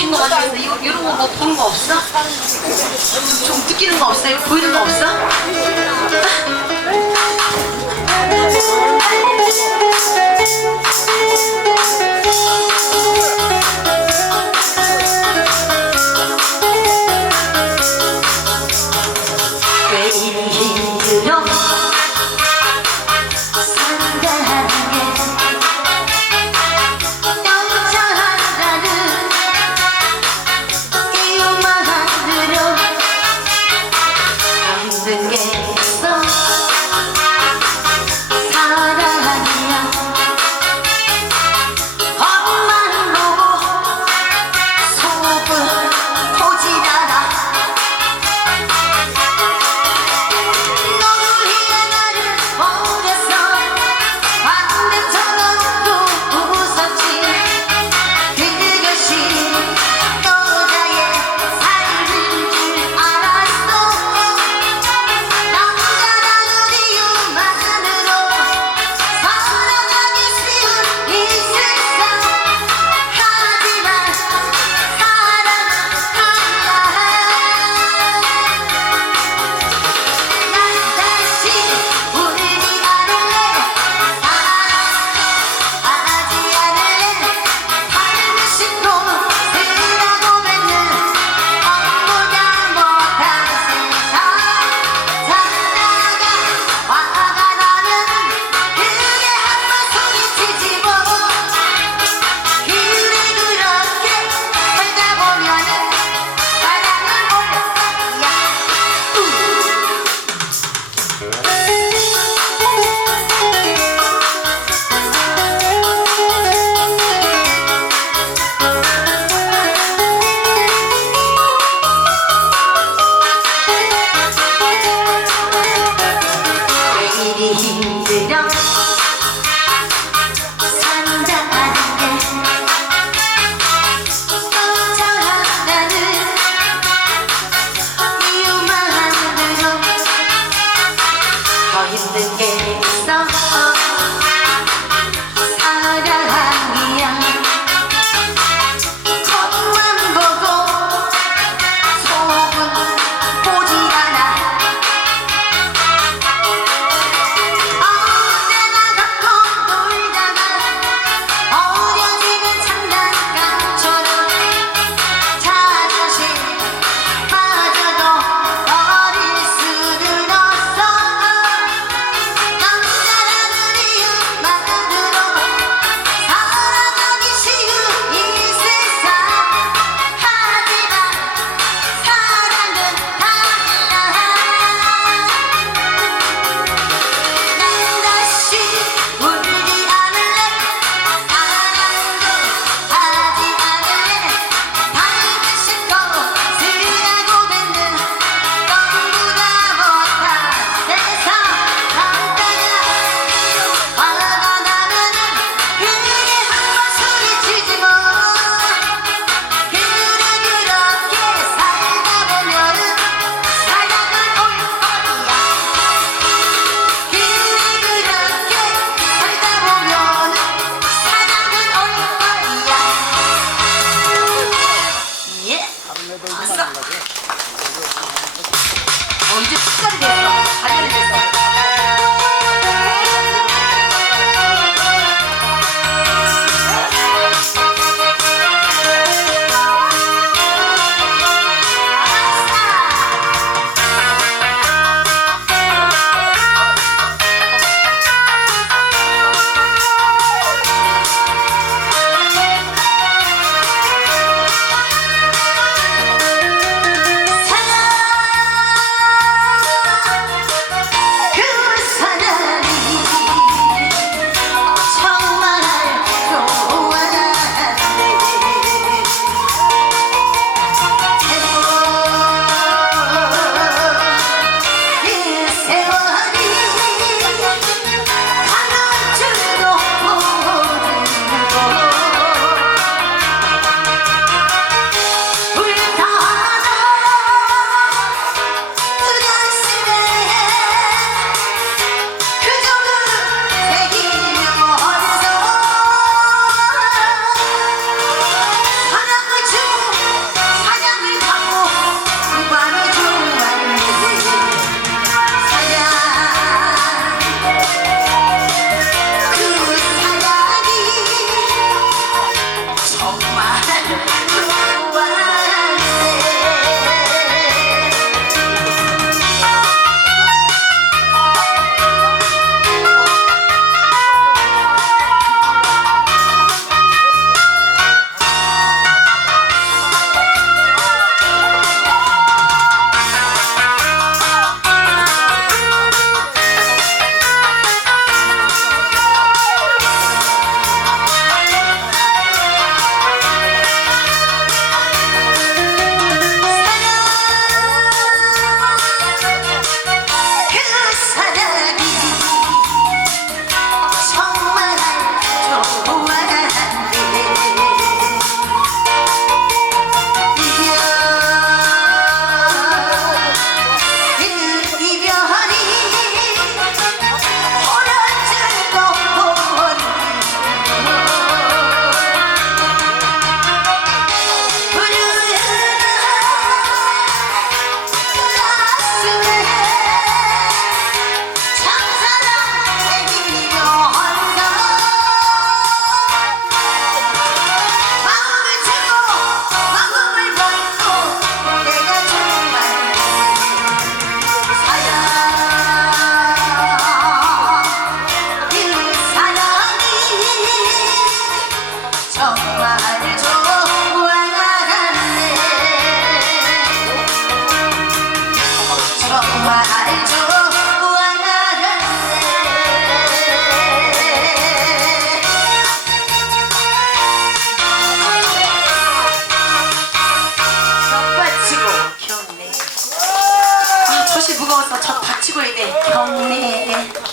있는 거 같아서 이런 거뭐 보는 거 없어? 좀 느끼는 거 없어요? 보이는 거 없어?